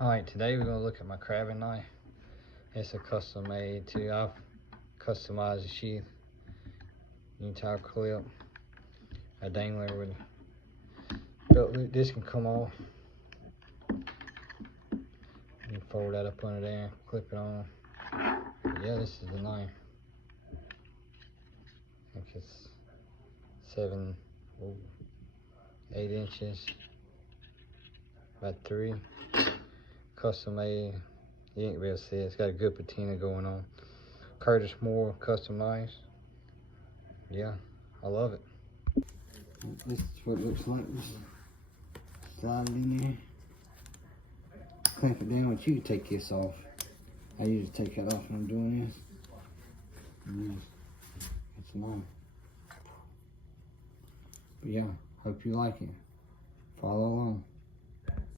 Alright, today we're going to look at my crabbing knife. It's a custom made too. I've customized the sheath, entire clip, a dangler with a belt loop. This can come off. You fold that up under there, clip it on. But yeah, this is the knife. I think it's 8 inches, about 3. Custom made. You ain't really see it. It's got a good patina going on. Curtis Moore custom knives. Yeah, I love it. This is what it looks like. Just slide it in there. Clamp it down, but you can take this off. I usually take that off when I'm doing this. And it's long. But yeah, hope you like it. Follow along.